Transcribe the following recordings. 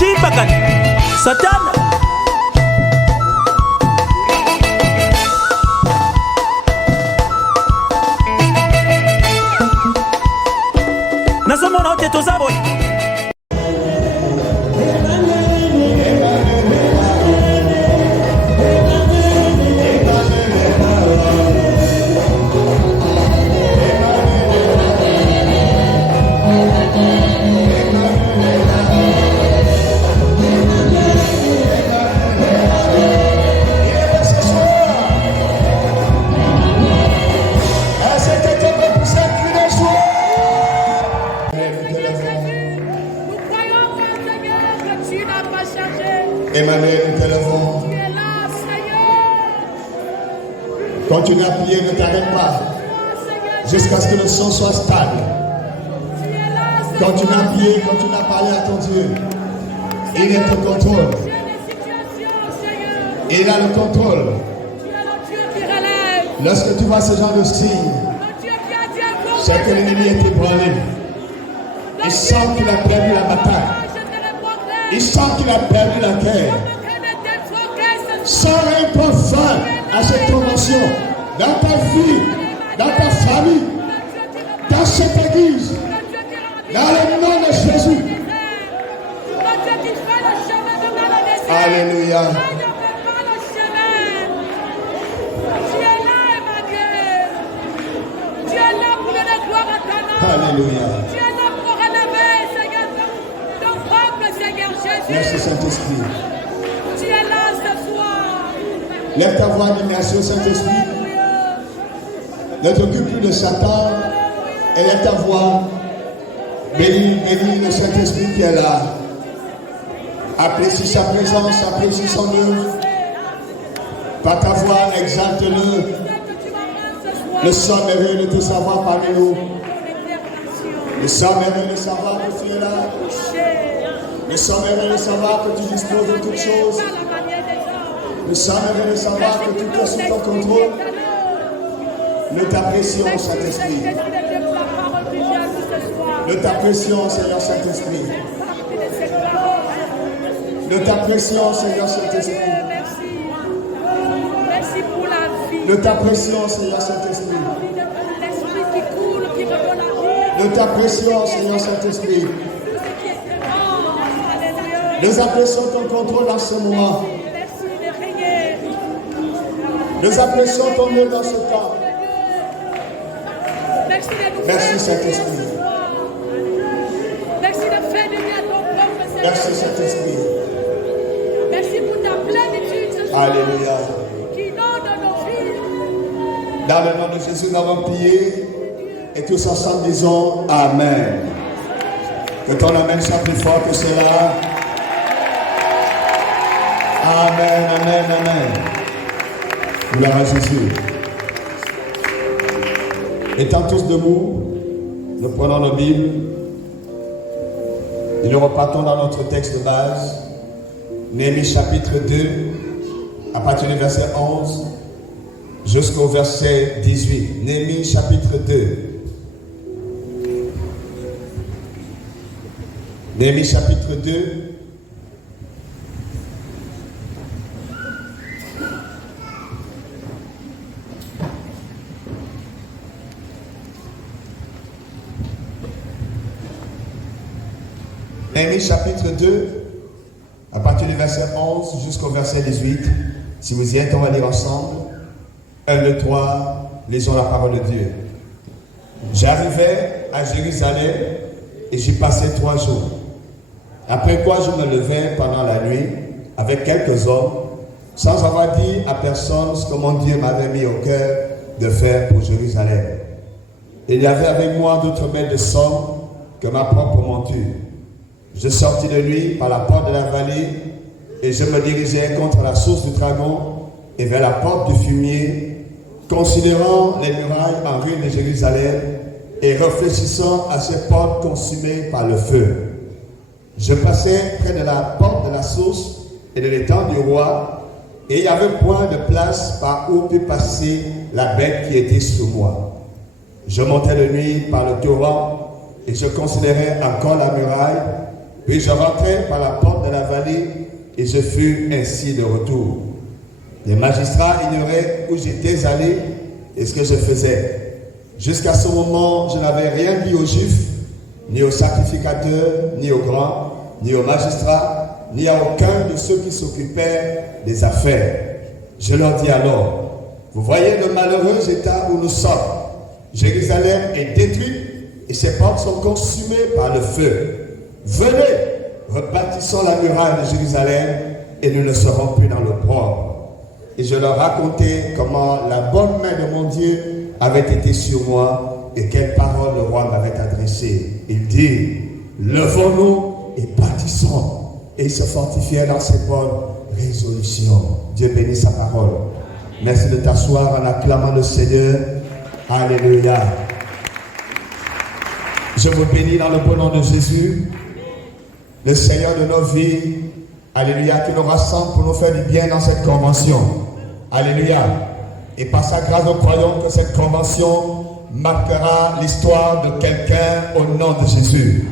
Chimbakani Satan Nazomona ote tozaboy Emmanuel, nous te levons. Continue à prier, ne t'arrête pas. Jusqu'à ce que le son soit stable. Continue à prier, continue à parler à ton Dieu. Il est au contrôle. Il a le contrôle. Lorsque tu vois ce genre de signe, c'est que l'ennemi est ébranlé. Il sent qu'il a perdu la bataille. Il sent qu'il a perdu la guerre. Sans un point fin à cette promotion, dans ta vie, dans ta famille, dans cette église, dans le nom de Jésus. Alléluia. Alléluia. Merci Saint-Esprit. Tu es là ce soir. Lève ta voix d'immersion Saint-Esprit. Ne t'occupe plus de Satan. Et lève ta voix. Bénis le Saint-Esprit qui est là. Apprécie sa présence, apprécie son œuvre. Par ta voix, exalte-le. Le sang merveilleux de te savoir parmi nous. Le sang merveilleux de savoir que tu es là. Le sang merveilleux de savoir que tu disposes de toutes choses. Le sang merveilleux de savoir que tout est sous ton contrôle. Nous t'apprécions, Saint-Esprit. Nous t'apprécions, Seigneur Saint-Esprit. Nous t'apprécions, Seigneur Saint-Esprit. Merci pour la vie. Nous t'apprécions, Seigneur Saint-Esprit. L'esprit qui coule, qui me donne la vie. Nous t'apprécions, Seigneur Saint-Esprit. Nous apprécions ton contrôle dans ce moment. Nous apprécions ton œuvre dans ce temps. Merci Saint-Esprit. Merci de faire du bien à ton peuple, Seigneur. Merci Saint-Esprit. Merci pour ta plénitude ce soir. Alléluia. Qui inonde nos vies. Dans le nom de Jésus, nous avons prié. Et tous ensemble disons Amen. Que ton Amen soit plus fort que cela. Amen, amen, amen. Gloire à Jésus. Étant tous debout, nous prenons nos Bibles et nous repartons dans notre texte de base, Néhémie chapitre 2, à partir du verset 11 jusqu'au verset 18. Néhémie chapitre 2. Néhémie chapitre 2. Néhémie chapitre 2, à partir du verset 11 jusqu'au verset 18. Si vous y êtes, on va lire ensemble. 1, 2, 3, lisons la parole de Dieu. J'arrivai à Jérusalem et j'y passai 3 jours. Après quoi je me levai pendant la nuit avec quelques hommes, sans avoir dit à personne ce que mon Dieu m'avait mis au cœur de faire pour Jérusalem. Il y avait avec moi d'autres maîtres de somme que ma propre monture. Je sortis de nuit par la porte de la vallée et je me dirigeais contre la source du dragon et vers la porte du fumier, considérant les murailles en ruine de Jérusalem et réfléchissant à ces portes consumées par le feu. Je passais près de la porte de la source et de l'étang du roi, et il n'y avait point de place par où put passer la bête qui était sous moi. Je montais de nuit par le torrent et je considérais encore la muraille Puis je rentrai par la porte de la vallée et je fus ainsi de retour. Les magistrats ignoraient où j'étais allé et ce que je faisais. Jusqu'à ce moment, je n'avais rien dit aux Juifs, ni aux sacrificateurs, ni aux grands, ni aux magistrats, ni à aucun de ceux qui s'occupaient des affaires. Je leur dis alors, vous voyez le malheureux état où nous sommes. Jérusalem est détruite et ses portes sont consumées par le feu. Venez, rebâtissons la muraille de Jérusalem et nous ne serons plus dans l'opprobre. Et je leur racontais comment la bonne main de mon Dieu avait été sur moi et quelles paroles le roi m'avait adressées. Il dit, levons-nous et bâtissons. Et il se fortifiait dans ses bonnes résolutions. Dieu bénit sa parole. Merci de t'asseoir en acclamant le Seigneur. Alléluia. Je vous bénis dans le beau nom de Jésus, le Seigneur de nos vies. Alléluia, qui nous rassemble pour nous faire du bien dans cette convention. Alléluia. Et par sa grâce, nous croyons que cette convention marquera l'histoire de quelqu'un au nom de Jésus.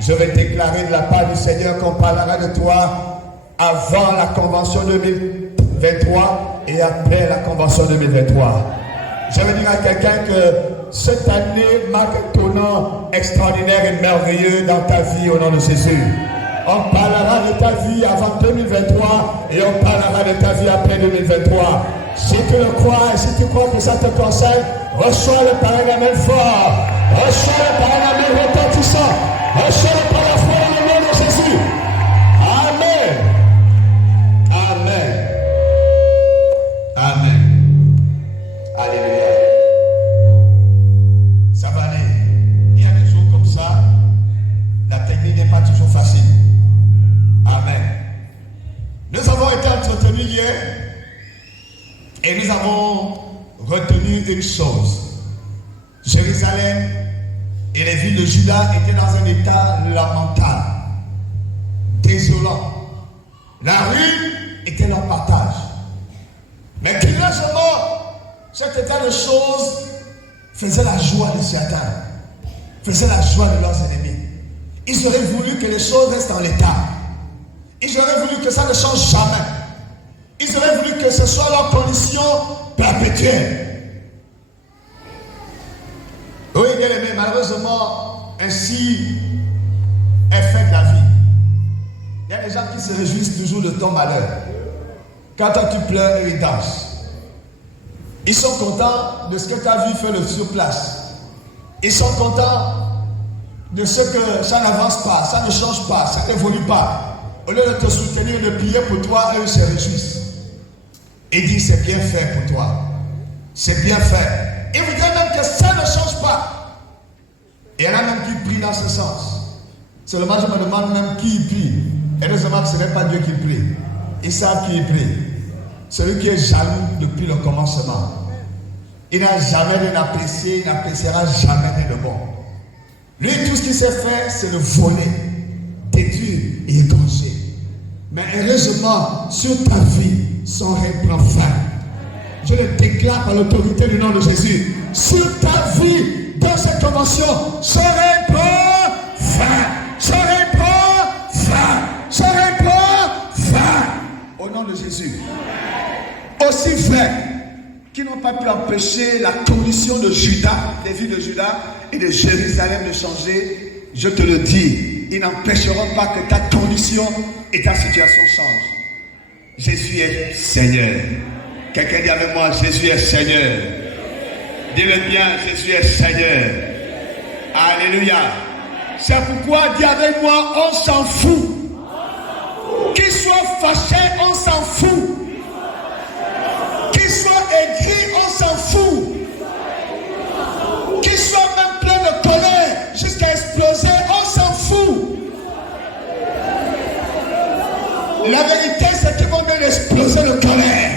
Je vais déclarer de la part du Seigneur qu'on parlera de toi avant la convention 2023 et après la convention 2023. Je veux dire à quelqu'un que cette année marque un tournant extraordinaire et merveilleux dans ta vie au nom de Jésus. On parlera de ta vie avant 2023 et on parlera de ta vie après 2023. Si tu le crois et si tu crois que ça te concerne, reçois le paragramme fort, reçois le paragramme retentissant, reçois le paragramme au nom de Jésus. Amen. Amen. Amen. Alléluia. Ça va aller. Il y a des jours comme ça, la technique n'est pas toujours facile. Amen. Nous avons été entretenus hier et nous avons retenu une chose. Jérusalem et les villes de Juda étaient dans un état lamentable, désolant. La rue était leur partage. Mais curieusement, cet état de choses faisait la joie de certains, faisait la joie de leurs ennemis. Ils auraient voulu que les choses restent en l'état. Ils auraient voulu que ça ne change jamais. Ils auraient voulu que ce soit leur condition perpétuelle. Oui, bien aimé, malheureusement, ainsi est faite la vie. Il y a des gens qui se réjouissent toujours de ton malheur. Quand toi tu pleures, eux ils dansent. Ils sont contents de ce que ta vie fait sur place. Ils sont contents de ce que ça n'avance pas, ça ne change pas, ça n'évolue pas. Au lieu de te soutenir, de prier pour toi, eux se réjouissent. Ils disent c'est bien fait pour toi. C'est bien fait. Ils voudraient même que ça ne change pas. Et il y en a même qui prient dans ce sens. Seulement je me demande même qui prie. Et heureusement que ce n'est pas Dieu qui prie. Ils savent qui prie. Celui qui est jaloux depuis le commencement. Il n'a jamais rien apprécié, il n'appréciera jamais rien de bon. Lui, tout ce qu'il sait faire, c'est de voler, détruire et égorger. Mais heureusement, sur ta vie, son règne prend fin. Je le déclare par l'autorité du nom de Jésus. Sur ta vie, dans cette convention, son règne prend fin. Son règne prend fin. Son règne prend fin. Au nom de Jésus. Aussi vrai qu'ils n'ont pas pu empêcher la condition de Juda, des villes de Juda et de Jérusalem de changer, je te le dis, ils n'empêcheront pas que ta condition et ta situation changent. Jésus est Seigneur. Quelqu'un dit avec moi, Jésus est Seigneur. Dis-le bien, Jésus est Seigneur. Alléluia. C'est pourquoi, dis avec moi, on s'en fout. Qu'il soit fâché, on s'en fout. Qu'il soit aigri, on s'en fout. Qu'il soit même plein de colère jusqu'à exploser, on s'en fout. La vérité, c'est qu'ils vont bien exploser le colère.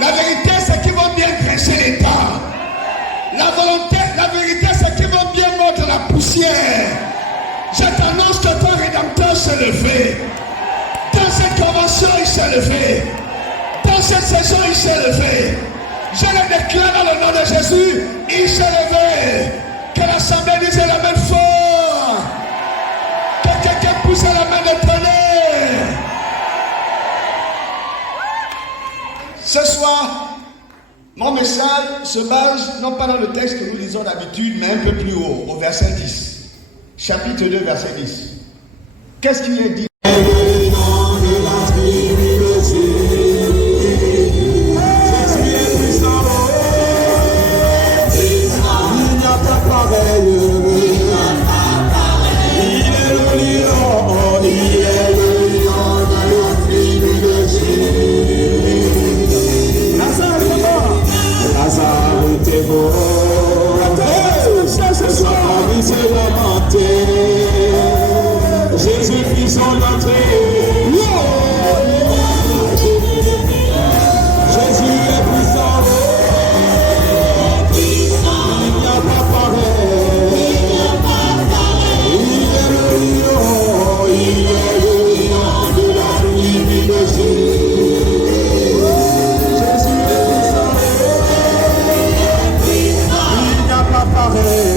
La vérité, c'est qu'ils vont bien graisser les dents. La vérité, c'est qu'ils vont bien mordre la poussière. Je t'annonce que ton Rédempteur s'est levé. Dans cette convention, il s'est levé. Dans cette saison, il s'est levé. Je le déclare dans le nom de Jésus, il s'est levé. Que l'assemblée dise la même fois. Que quelqu'un Mon message se base non pas dans le texte que nous lisons d'habitude, mais un peu plus haut, au verset 10. Chapitre 2, verset 10. Qu'est-ce qu'il est dit? Jésus-Christ son entrée. Jésus est puissant. Il n'y a pas pareil. Il est le lion. Il est le lion de la tribu de Jésus. Jésus est puissant. Il n'y a pas pareil.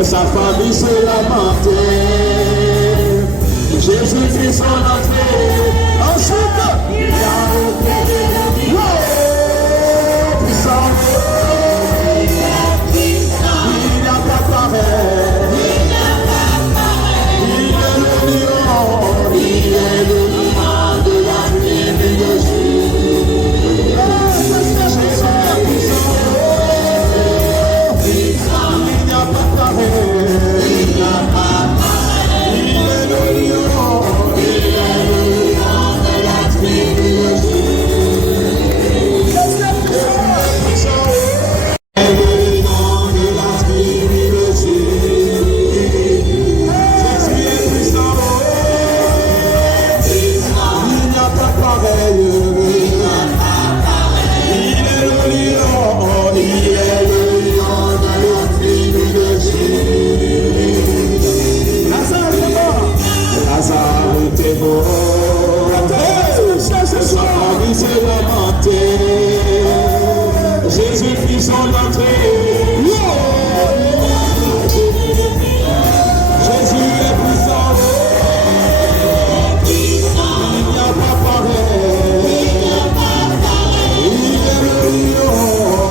Sa famille se lamentait. Jésus-Christ son entrée. Ensuite, il a opéré la vie. Puissant. Il n'a pas pareil. Il est le lion. Il est le lion de la tribu de Jésus. Jésus-Christ son entrée. Jésus est puissant. Il n'y a pas pareil. Il est le lion.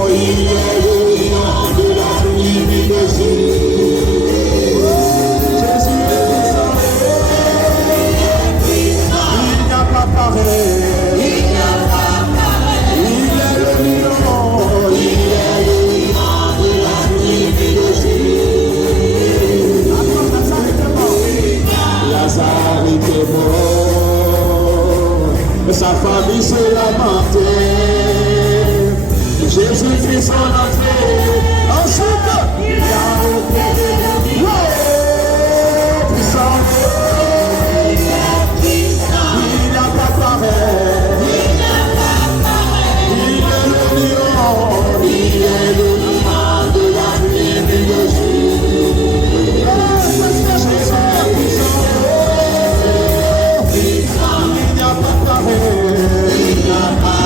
Il est le lion de la tribu de Jésus. Jésus est puissant. Il n'y a pas pareil. Sa famille se lamentait. Jésus-Christ son entrée. Ensuite, il a opéré la vie. Puissant. Il n'a pas pareil. Il est le lion. Il est le lion de la tribu de Jésus. Il n'y a pas pareil.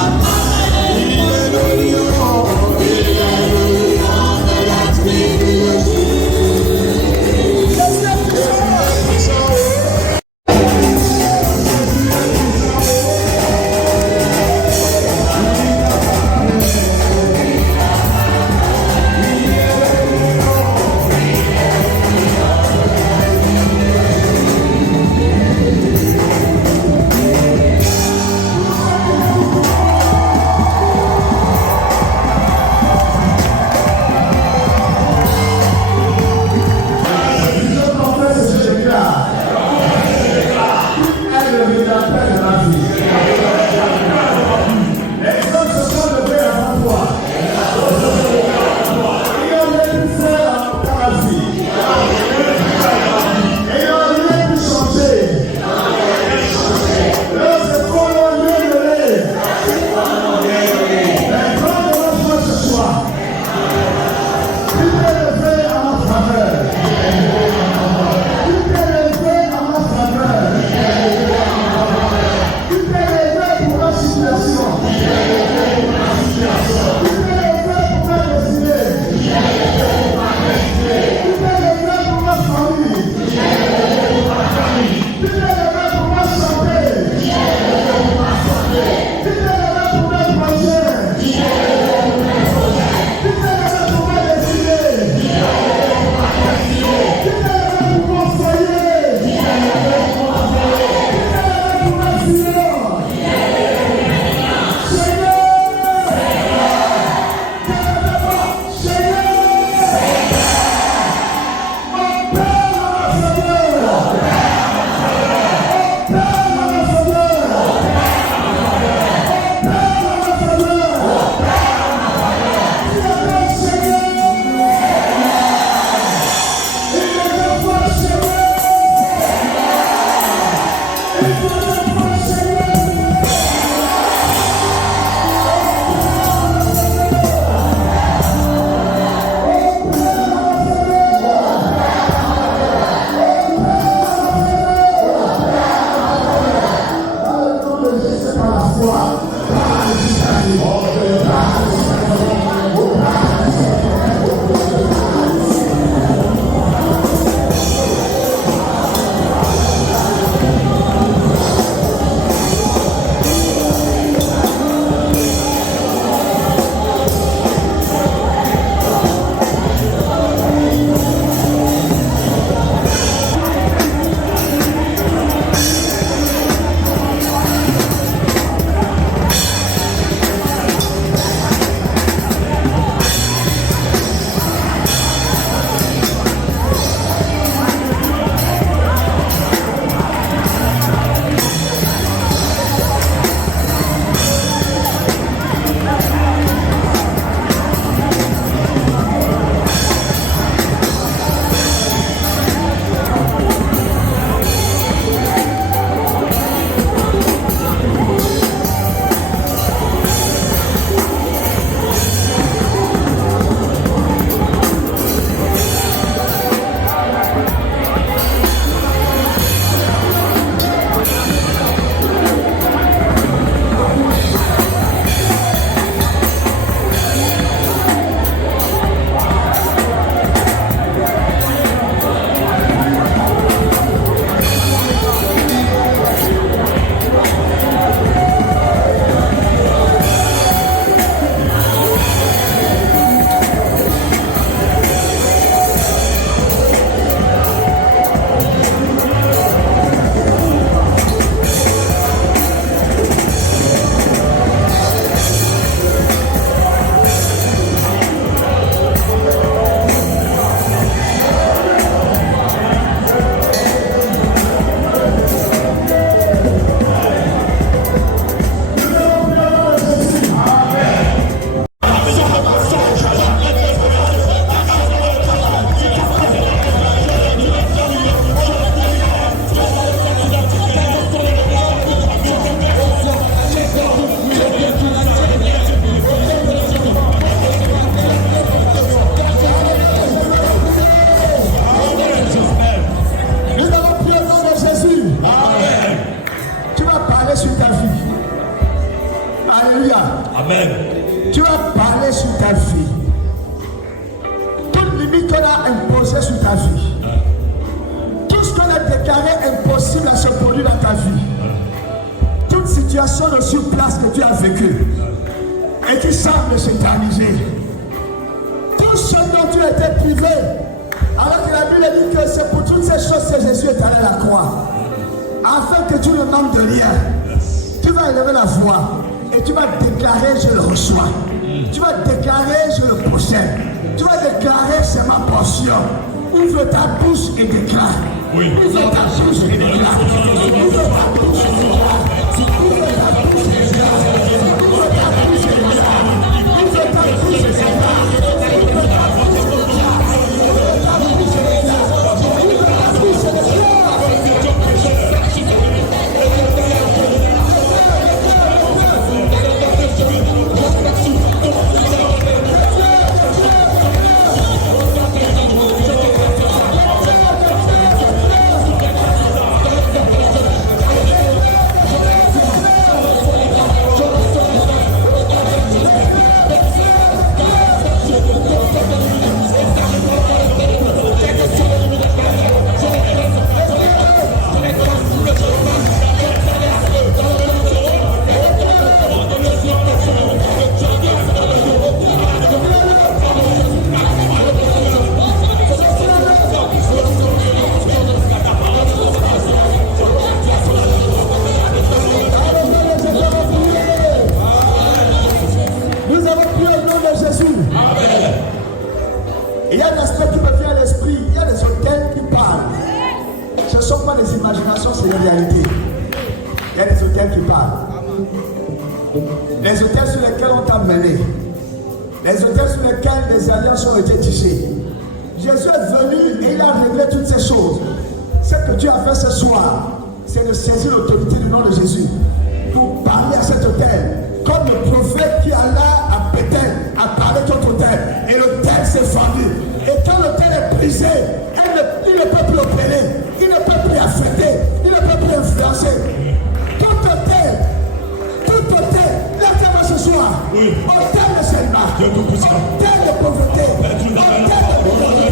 situations de surplace que tu as vécues et qui semblent s'éterniser. Tout ce dont tu as été privé, alors que la Bible dit que c'est pour toutes ces choses que Jésus est allé à la croix. Afin que tu ne manques de rien, tu vas élever la voix et tu vas déclarer je le reçois. Tu vas déclarer je le possède. Tu vas déclarer c'est ma portion. Ouvre ta bouche et déclare. Ouvre ta bouche et déclare. Ouvre ta bouche et déclare. Ouvre ta bouche et déclare. Ouvre ta bouche et déclare. Ouvre ta bouche et déclare. Ouvre ta bouche et déclare. Ouvre ta bouche et déclare. Ouvre ta bouche et déclare. Les hôtels sur lesquels on t'a mené, les hôtels sur lesquels des alliances ont été tissées. Jésus est venu et il a réglé toutes ces choses. Ce que tu as fait ce soir, c'est de saisir l'autorité du nom de Jésus pour parler à cet hôtel. Comme le prophète qui alla à Bethel a parlé de ton hôtel et l'hôtel s'est fendu. Et quand l'hôtel est brisé, il ne peut plus opérer, il ne peut plus affecter, il ne peut plus influencer. Lève-toi ce soir. Hôtel de célibat, hôtel de pauvreté, hôtel de pauvreté,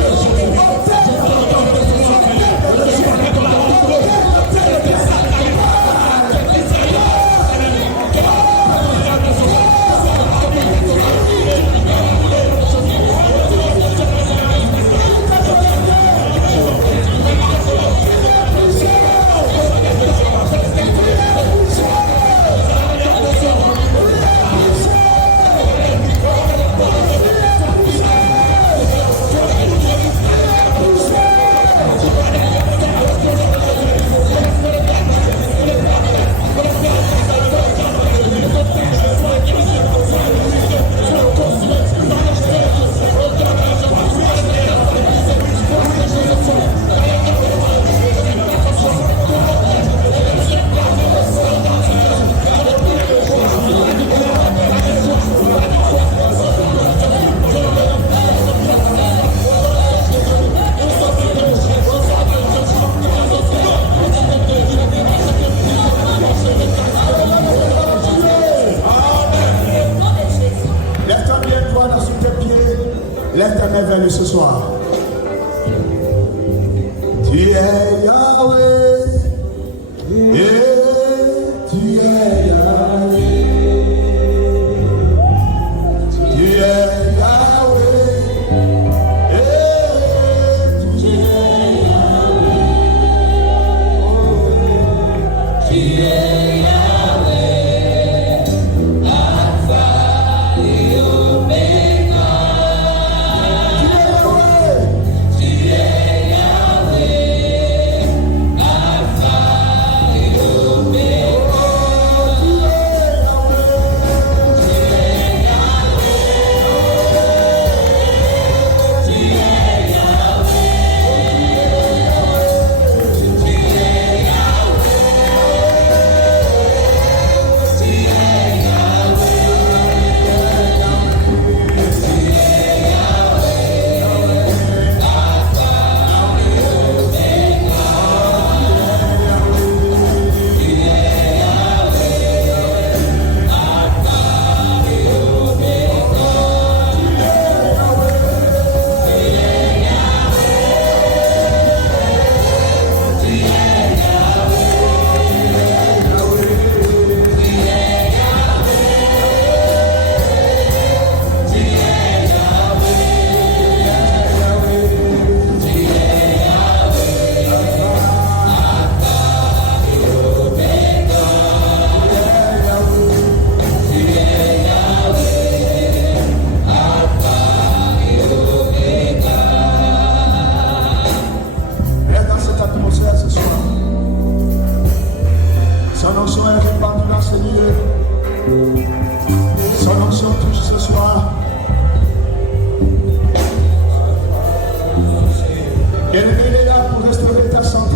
Bien-aimé, il est là pour restaurer ta santé.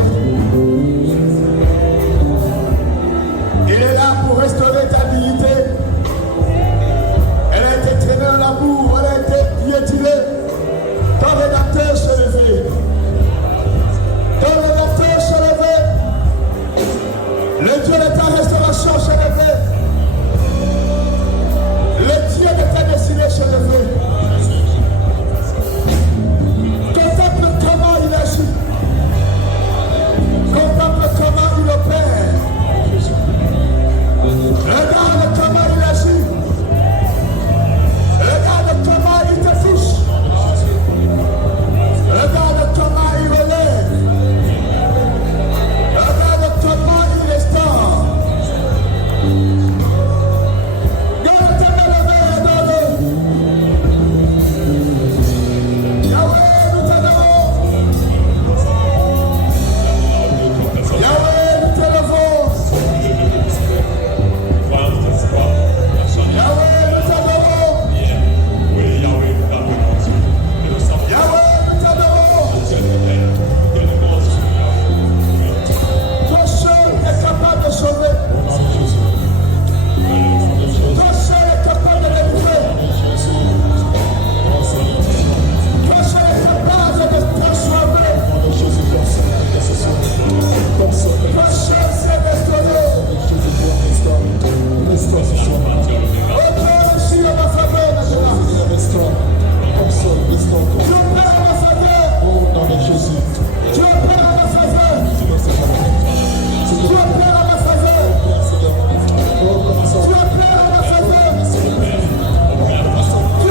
Il est là pour restaurer ta dignité. Elle a été traînée dans la boue, elle a été piétinée. Ton rédacteur se levait. Ton rédacteur se levait. Le Dieu de ta restauration se levait. Le Dieu de ta destinée se levait. Contemple comment il agit. Contemple comment il opère. Regarde comment il agit. Regarde comment il te touche. Regarde comment il relève. Regarde comment il restaure. Regarde ta main levée, regarde. Yahweh, nous t'adorons. Yahweh, nous t'élevons. Yahweh, nous t'adorons. Yahweh, nous t'adorons. Toi seul est capable de sauver. Toi seul est capable de délivrer. Toi seul est capable de transformer. Toi seul sait restaurer. Opère ici en ma faveur maintenant. Tu opères en ma faveur. Tu opères en ma faveur. Tu opères en ma faveur. Tu opères en ma faveur. Tu opères en ma faveur. Tu opères en ma faveur. Tu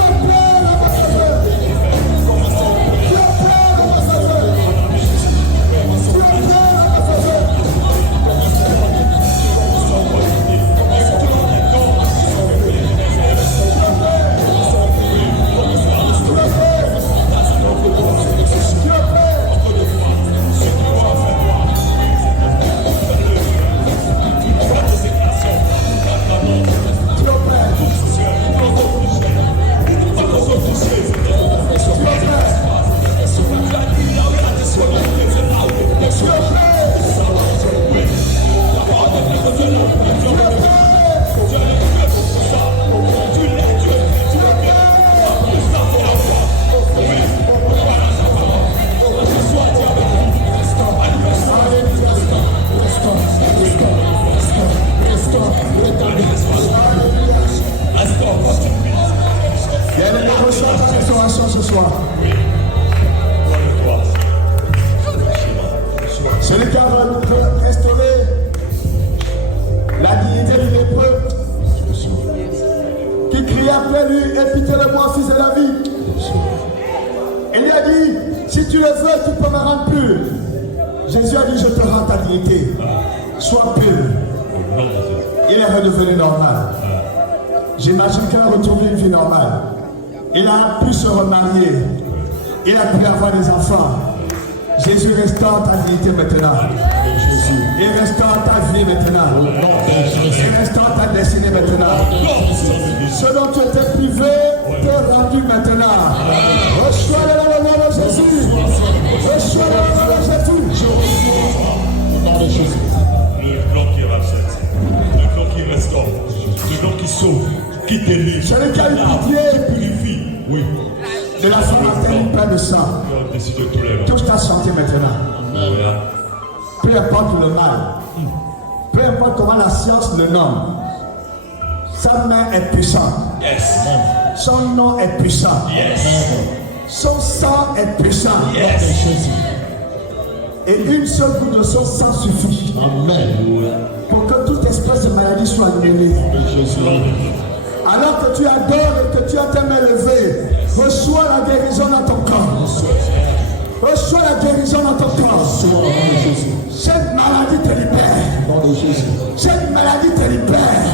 opères en ma faveur. Ce soir. Celui qui a restauré la dignité du lépreux, qui crie après lui, et pitié-le-moi, fils de la vie. Il lui a dit, si tu le veux, tu peux me rendre pur. Jésus a dit, je te rends ta dignité. Sois pur. Il est redevenu normal. J'imagine qu'il a retrouvé une vie normale. Il a pu se remarier. Il a pu avoir des enfants. Jésus restaure ta dignité maintenant. Il restaure ta vie maintenant. Il restaure ta destinée maintenant. Ce dont tu étais privé, t'es rendu maintenant. Reçois le nom de Jésus. Reçois le nom de Jésus. Au nom de Jésus. Le blanc qui rachète, le blanc qui restaure, le blanc qui sauve, qui délivre. Celui qui a eu pitié, purifie. Oui. De la femme atteinte plein de sang. Touche ta santé maintenant. Peu importe le mal, peu importe comment la science le nomme, sa main est puissante. Yes. Son nom est puissant. Yes. Son sang est puissant. Yes. Et une seule goutte de son sang suffit. Amen. Pour que toute espèce de maladie soit annulée. Alors que tu adores et que tu as tes mains levées, reçois la guérison dans ton corps. Reçois la guérison dans ton corps. Cette maladie te libère. Cette maladie te libère.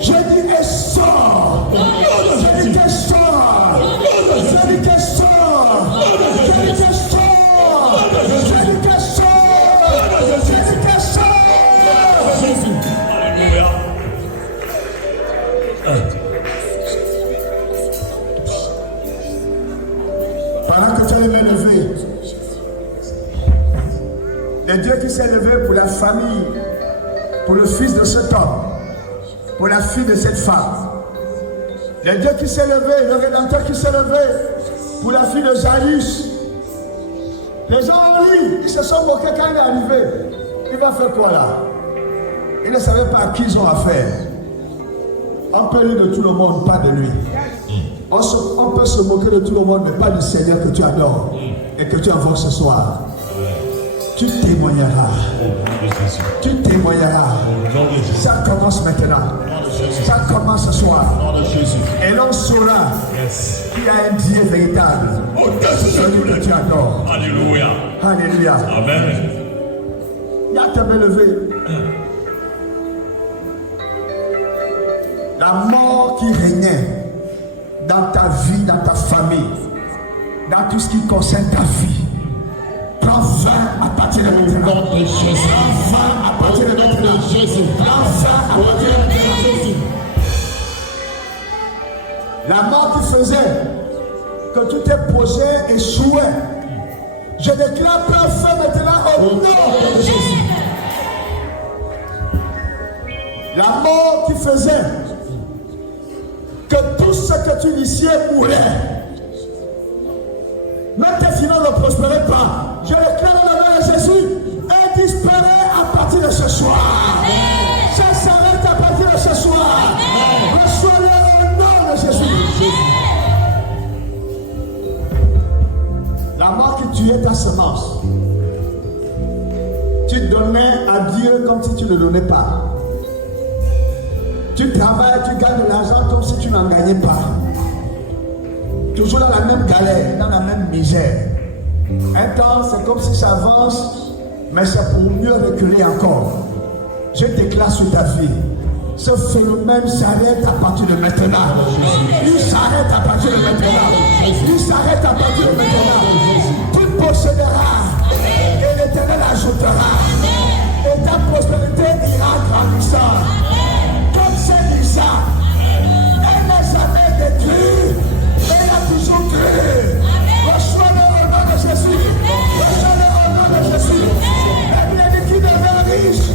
Je dis qu'elle sort. Je dis qu'elle sort. Je dis qu'elle sort. Je dis qu'elle sort. Je dis qu'elle sort. Je dis qu'elle sort. Alléluia. Pendant que tu as les mains levées, Le Dieu qui s'est levé pour la famille, pour le fils de cet homme, pour la fille de cette femme. Le Dieu qui s'est levé, le Rédempteur qui s'est levé pour la fille de Jaïs. Les gens ont dit, ils se sont moqués quand il est arrivé. Il va faire quoi là? Ils ne savaient pas à qui ils ont affaire. On peut rire de tout le monde, pas de lui. On peut se moquer de tout le monde, mais pas du Seigneur que tu adores et que tu invoques ce soir. Tu témoigneras. Tu témoigneras. Ça commence maintenant. Ça commence ce soir. Et l'on saura qu'il y a un Dieu véritable. Celui que tu adores. Alléluia. Alléluia. Amen. Il y a ta main levée. La mort qui régnait dans ta vie, dans ta famille, dans tout ce qui concerne ta vie, prends fin à partir de maintenant. Prends fin à partir de maintenant. Prends fin à partir de maintenant. La mort qui faisait que tous tes projets échouaient, je déclare prends fin maintenant au nom de Jésus. La mort qui faisait que tout ce que tu initiais mourait. Même tes finances ne prospéraient pas. Je déclare dans le nom de Jésus, elle disparaît à partir de ce soir. Ça s'arrête à partir de ce soir. Reçois-le au nom de Jésus. La mort qui tuait ta semence. Tu donnais à Dieu comme si tu ne donnais pas. Tu travailles, tu gagnes de l'argent comme si tu n'en gagnais pas. Toujours dans la même galère, dans la même misère. Un temps, c'est comme si ça avance, mais c'est pour mieux reculer encore. Je déclare sur ta vie, ce phénomène s'arrête à partir de maintenant. Il s'arrête à partir de maintenant. Il s'arrête à partir de maintenant. Tu posséderas et l'Éternel ajoutera. Et ta prospérité ira grandissant. Comme c'est Lisa, elle n'a jamais détruit, elle a toujours créé. Reçois-le au nom de Jésus. Reçois-le au nom de Jésus. Elle a dit qu'il devait riche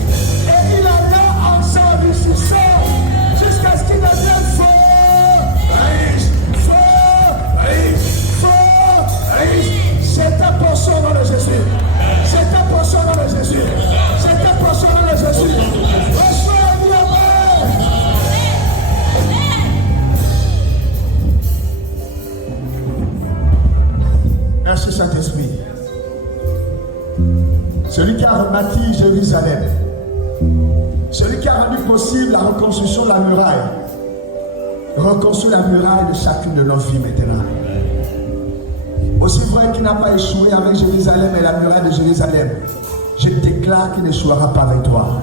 et il alla en s'enrichissant jusqu'à ce qu'il devienne fort, riche, fort, riche, fort, riche. C'est ta portion au nom de Jésus. C'est ta portion au nom de Jésus. C'est ta portion au nom de Jésus. Reçois-le. Merci Saint-Esprit. Celui qui a rebâti Jérusalem, celui qui a rendu possible la reconstruction de la muraille, reconstruit la muraille de chacune de nos vies maintenant. Aussi vrai qu'il n'a pas échoué avec Jérusalem et la muraille de Jérusalem, je déclare qu'il n'échouera pas avec toi.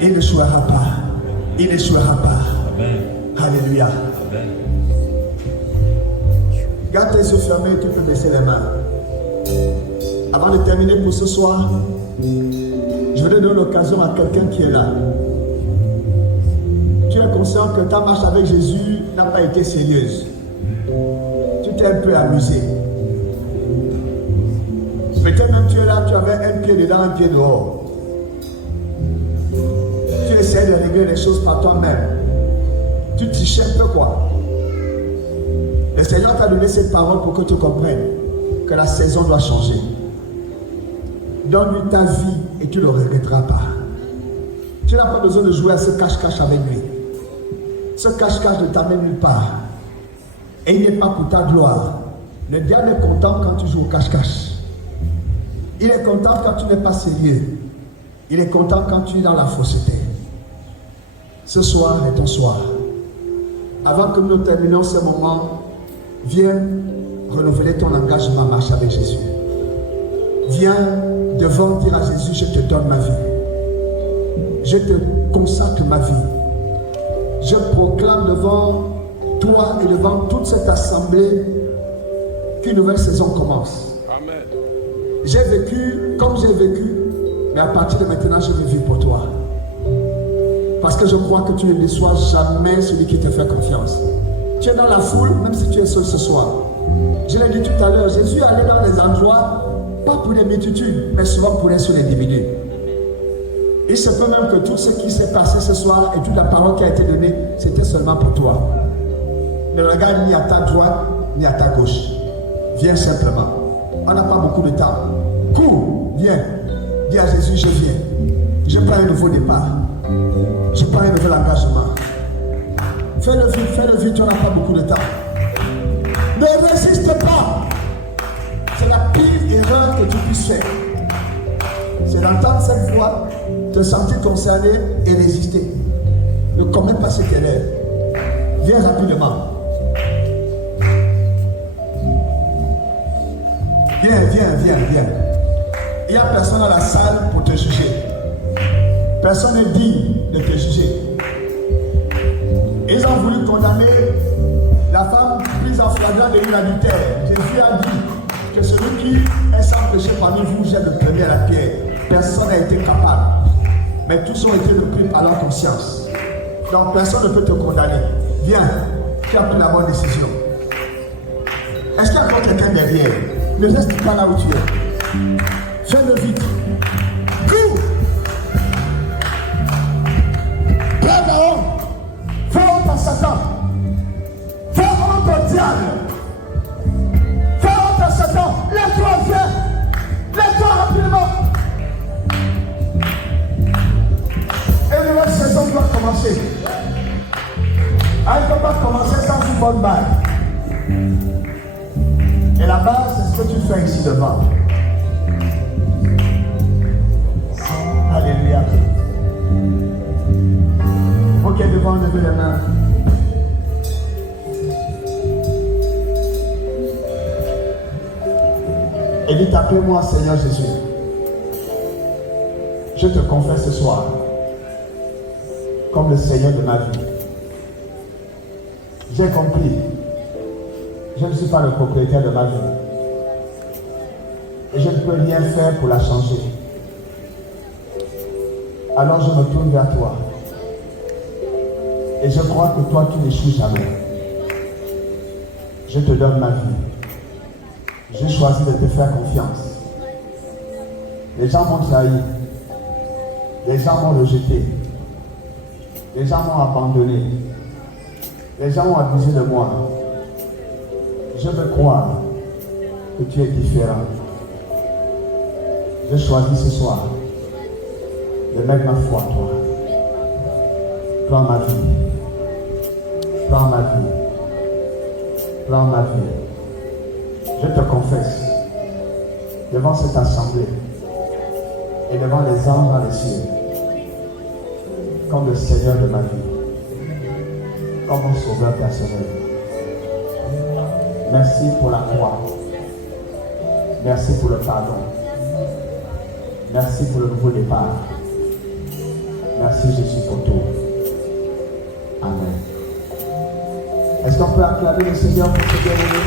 Il n'échouera pas. Il n'échouera pas. Alléluia. Garde tes yeux fermés, tu peux baisser les mains. Avant de terminer pour ce soir, je vais donner l'occasion à quelqu'un qui est là. Tu es conscient que ta marche avec Jésus n'a pas été sérieuse. Tu t'es un peu amusé. Peut-être même tu es là, tu avais un pied dedans, un pied dehors. Tu essaies de régler les choses par toi-même. Tu trichais un peu quoi. Le Seigneur t'a donné cette parole pour que tu comprennes que la saison doit changer. Donne-lui ta vie et tu ne le regretteras pas. Tu n'as pas besoin de jouer à ce cache-cache avec lui. Ce cache-cache ne t'amène nulle part. Et il n'est pas pour ta gloire. Le diable est content quand tu joues au cache-cache. Il est content quand tu n'es pas sérieux. Il est content quand tu es dans la fausseté. Ce soir est ton soir. Avant que nous terminions ce moment, viens renouveler ton engagement à marcher avec Jésus. Viens devant dire à Jésus, je te donne ma vie. Je te consacre ma vie. Je proclame devant toi et devant toute cette assemblée qu'une nouvelle saison commence. Amen. J'ai vécu comme j'ai vécu, mais à partir de maintenant, je vais vivre pour toi. Parce que je crois que tu ne déçois jamais celui qui te fait confiance. Tu es dans la foule, même si tu es seul ce soir. Je l'ai dit tout à l'heure, Jésus allait dans les endroits, pas pour pour des multitudes, mais souvent pour un seul individu. Il se peut même que tout ce qui s'est passé ce soir et toute la parole qui a été donnée, c'était seulement pour toi. Ne regarde ni à ta droite, ni à ta gauche. Viens simplement. On n'a pas beaucoup de temps. Cours, viens. Dis à Jésus, je viens. Je prends un nouveau départ. Je prends un nouvel engagement. Fais-le vite, on n'a pas beaucoup de temps. Ne résiste pas. C'est la pire erreur que tu puisses faire. C'est d'entendre cette voix, te sentir concerné et résister. Ne commets pas cette erreur. Viens rapidement. Viens. Il n'y a personne dans la salle pour te juger. Personne n'est digne de te juger. Ils ont voulu condamner la femme prise en flagrant délit d'adultère. Jésus a dit que celui qui est sans péché parmi vous jette le premier à la pierre. Personne n'a été capable. Mais tous ont été repris par leur conscience. Donc personne ne peut te condamner. Viens, tu as pris la bonne décision. Est-ce qu'il y a encore quelqu'un derrière? Ne reste pas là où tu es. Fais-le vite. Cours! Préparons! Fais honte à Satan! Fais honte au diable! Fais honte à Satan! Lève-toi, viens! Lève-toi rapidement! Et la nouvelle saison doit commencer. Elle ne peut pas commencer sans une bonne balle. Et la base, c'est ce que tu fais ici devant. Alléluia. Ok, devant, levez les mains. Et dites, appelez-moi Seigneur Jésus. Je te confesse ce soir comme le Seigneur de ma vie. J'ai compris. Je ne suis pas le propriétaire de ma vie. Et je ne peux rien faire pour la changer. Alors je me tourne vers toi. Et je crois que toi, tu n'échoues jamais. Je te donne ma vie. J'ai choisi de te faire confiance. Les gens m'ont trahi. Les gens m'ont rejeté. Les gens m'ont abandonné. Les gens ont abusé de moi. Je veux croire que tu es différent. Je choisis ce soir de mettre ma foi en toi. Prends ma vie. Prends ma vie. Prends ma vie. Je te confesse devant cette assemblée et devant les anges dans les cieux comme le Seigneur de ma vie, comme mon sauveur personnel. Merci pour la croix. Merci pour le pardon. Merci pour le nouveau départ. Merci Jésus pour tout. Amen. Est-ce qu'on peut acclamer le Seigneur pour ce bien-aimé?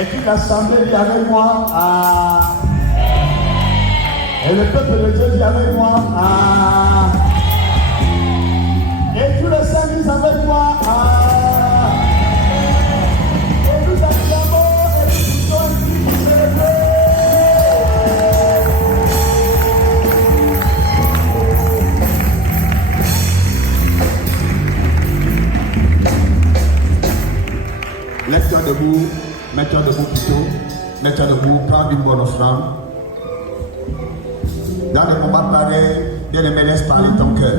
Et puis l'assemblée dit avec moi, ah. Et le peuple de Dieu dit avec moi, ah. Et tous les saints disent avec moi, ah. Et nous acclamons et nous poussons pour célébrer. Lève-toi debout. Mets-toi debout plutôt, mets-toi debout, prends une bonne offrande. Dans les moments pareils, bien aimé, laisse parler ton cœur.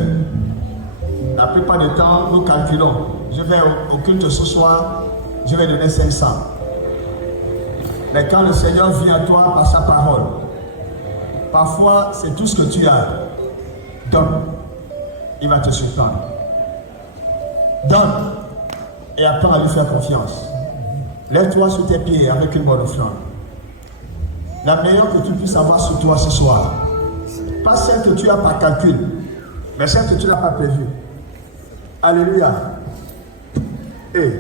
La plupart du temps, nous calculons. Je vais au culte ce soir, je vais donner 500. Mais quand le Seigneur vient à toi par sa parole, parfois c'est tout ce que tu as. Donne, il va te surprendre. Donne et apprends à lui faire confiance. Lève-toi sur tes pieds avec une bonne offrande. La meilleure que tu puisses avoir sur toi ce soir, Pas celle que tu as par calcul, mais celle que tu n'as pas prévue. Alléluia. Et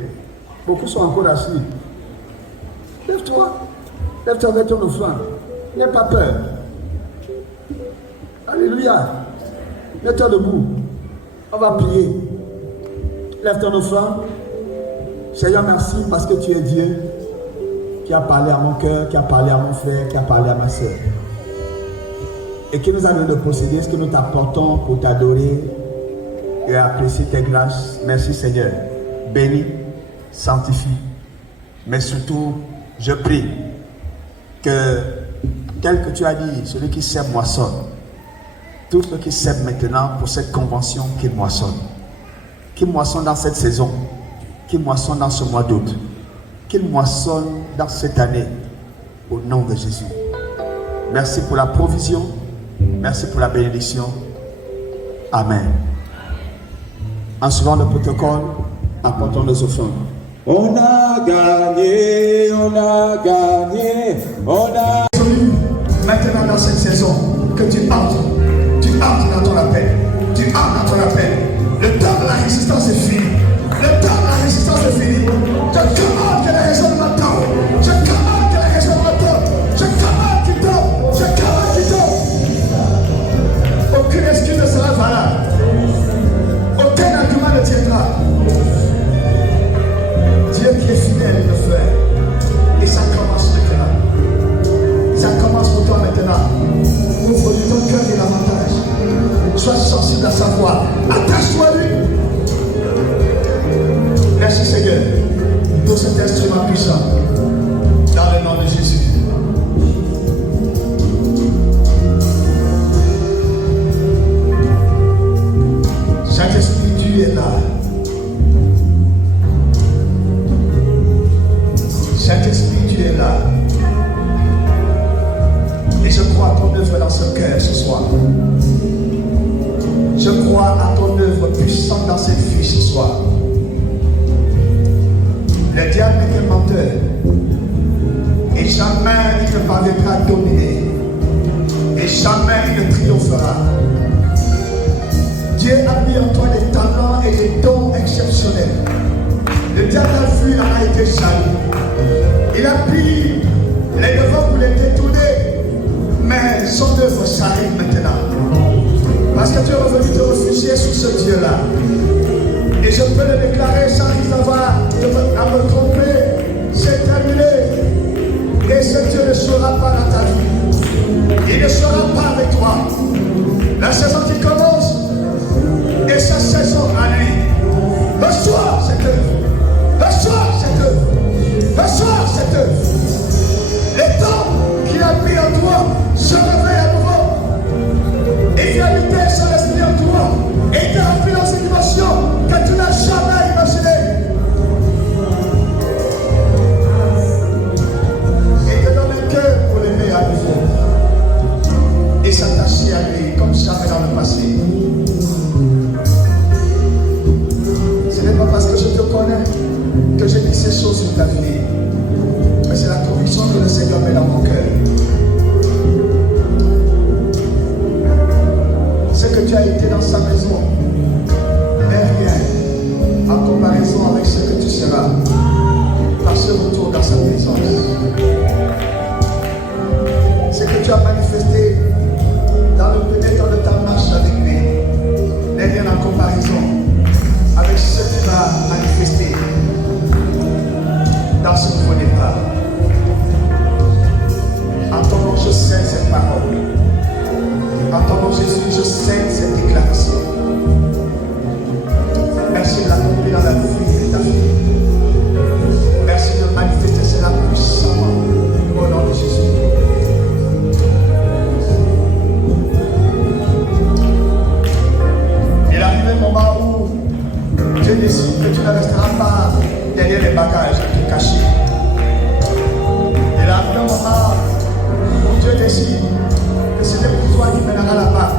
beaucoup sont encore assis. Lève-toi. Lève-toi avec ton offrande. N'aie pas peur. Alléluia. Mets-toi debout. On va prier. Lève ton offrande. Seigneur, merci parce que tu es Dieu qui a parlé à mon cœur, qui a parlé à mon frère, qui a parlé à ma soeur. Et qui nous a donné de posséder ce que nous t'apportons pour t'adorer et apprécier tes grâces. Merci Seigneur. Bénis, sanctifie. Mais surtout, je prie que, tel que tu as dit, celui qui sème moissonne. Tous ceux qui sèment maintenant pour cette convention, qu'ils moissonnent. Qu'ils moissonnent dans cette saison. Qu'ils moissonnent dans ce mois d'août. Qu'ils moissonnent dans cette année. Au nom de Jésus. Merci pour la provision. Merci pour la bénédiction. Amen. En suivant le protocole, apportons nos offrandes. On a gagné, on a gagné, on a... Maintenant dans cette saison, que tu entres dans ton appel. Tu entres dans ton appel. Le temps de la résistance est fini. Le temps de la résistance est fini. Je commande que les raisonnements tombent. Je commande que les raisonnements tombent. Je commande qu'ils tombent. Je commande qu'ils tombent. Aucune excuse ne sera valable. Aucun argument ne tiendra. Dieu qui est fidèle, le frère. Et ça commence maintenant. Ça commence pour toi maintenant. Ouvre ton cœur et davantage. Sois sensible à sa voix. Attache-toi à lui. Merci Seigneur pour cet instrument puissant. Dans le nom de Jésus. Saint-Esprit, tu es là. Saint-Esprit, tu es là. Et je crois à ton œuvre dans ce cœur ce soir. Je crois à ton œuvre puissante dans cette vie ce soir. Le diable est un menteur. Et jamais il ne parviendra à dominer. Et jamais il ne triomphera. Dieu a mis en toi des talents et des dons exceptionnels. Le diable a vu, il en a été jaloux. Il a pris les devants pour les détourner. Mais son œuvre s'arrête maintenant. Parce que tu es revenu te réfugier sous ce Dieu-là. Et je peux le déclarer sans risque d'avoir à me tromper. C'est terminé. Et ce Dieu ne sera pas dans ta vie. Il ne sera pas avec toi. La saison qui commence est sa saison à lui. Reçois cette œuvre. Reçois cette œuvre. Reçois cette œuvre. Les temps qu'il a pris en toi se réveillent à nouveau. Et il a lutté sur l'esprit en toi. Et il t'a rempli dans cette dimension que tu n'as jamais imaginé. Et il te donne un cœur pour l'aimer à nouveau. Et s'attacher à lui comme jamais dans le passé. Ce n'est pas parce que je te connais que j'ai dit ces choses sur ta vie. Mais c'est la conviction que le Seigneur met dans mon cœur. Ce que tu as été dans sa maison n'est rien en comparaison avec ce que tu seras par ce retour dans sa présence. Ce que tu as manifesté dans le premier temps de ta marche avec lui n'est rien en comparaison avec ce que tu vas manifester dans ce nouveau départ. En ton nom, je scelle cette parole. En ton nom, Jésus, je scelle cette déclaration. Merci de l'accomplir dans la vie de ta fille. Merci de manifester cela puissamment au nom de Jésus. Il arrive un moment où Dieu décide que tu ne resteras pas derrière les bagages tout cachés. Il arrive un moment où Dieu décide que ce n'est plus toi qui mènera là-bas,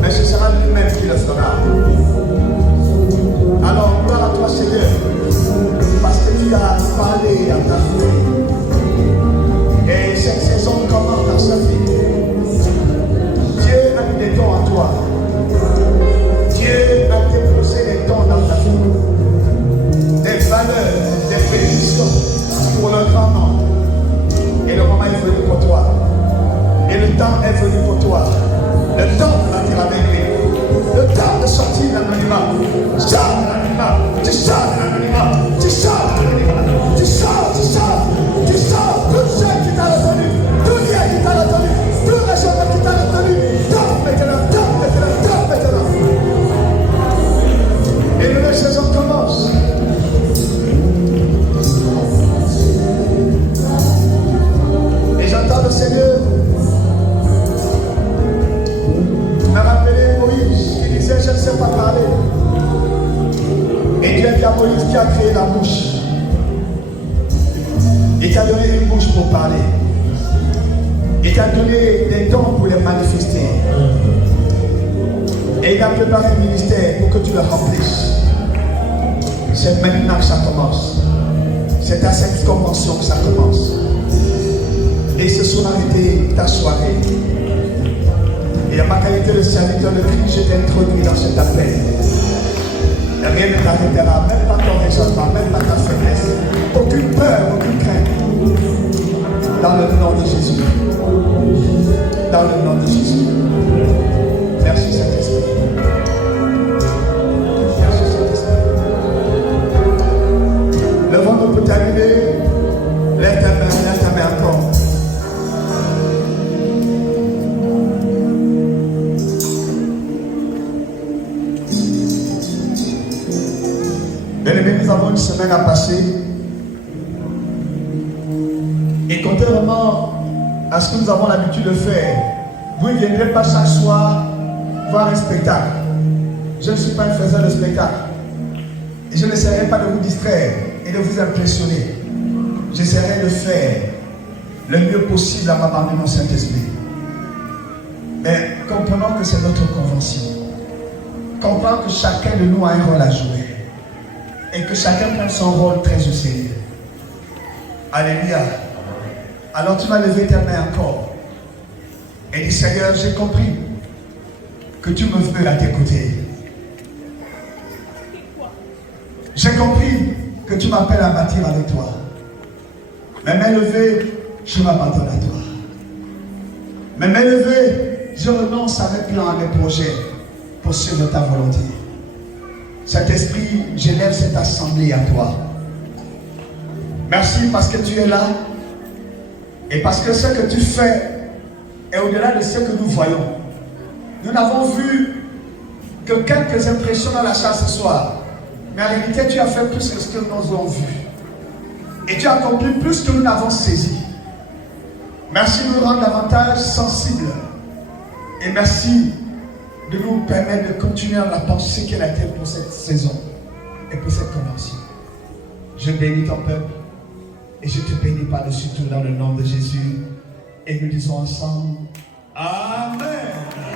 mais ce sera lui-même qui le fera. Alors, gloire à toi, Seigneur, parce que tu as parlé à ta fille. Et cette saison commence dans sa vie. Dieu Moïse qui a créé la bouche. Il t'a donné une bouche pour parler. Il t'a donné des dons pour les manifester. Et il a préparé un ministère pour que tu le remplisses. C'est maintenant que ça commence. C'est à cette convention que ça commence. Et ce soir a été ta soirée. Et à ma qualité de serviteur de Christ, je t'ai introduit dans cet appel. Rien ne t'arrêtera, même pas ton raisonnement, même pas ta faiblesse. Aucune peur, aucune crainte. Dans le nom de Jésus. Dans le nom de Jésus. Merci Saint-Esprit. Merci Saint-Esprit. Le monde peut t'arriver. Lève ta main encore. Bien-aimés, nous avons une semaine à passer. Et contrairement à ce que nous avons l'habitude de faire, vous ne viendrez pas chaque soir voir un spectacle. Je ne suis pas un faiseur de spectacle. Et je n'essaierai pas de vous distraire et de vous impressionner. J'essaierai de faire le mieux possible à ma de mon Saint-Esprit. Mais comprenons que c'est notre convention. Comprenons que chacun de nous a un rôle à jouer. Et que chacun prenne son rôle très au sérieux. Alléluia. Alors tu vas lever ta main encore. Et dis Seigneur, j'ai compris que tu me veux à tes côtés. J'ai compris que tu m'appelles à bâtir avec toi. Mes mains levées, je m'abandonne à toi. Mes mains levées, je renonce à mes plans, à mes projets pour suivre ta volonté. Saint-Esprit, j'élève cette assemblée à toi. Merci parce que tu es là et parce que ce que tu fais est au-delà de ce que nous voyons. Nous n'avons vu que quelques impressions dans la salle ce soir, mais en réalité tu as fait plus que ce que nous avons vu. Et tu as accompli plus que nous n'avons saisi. Merci de nous rendre davantage sensibles et merci de nous permettre de continuer à la pensée qu'elle a été pour cette saison et pour cette convention. Je bénis ton peuple et je te bénis par-dessus tout dans le nom de Jésus. Et nous disons ensemble, Amen.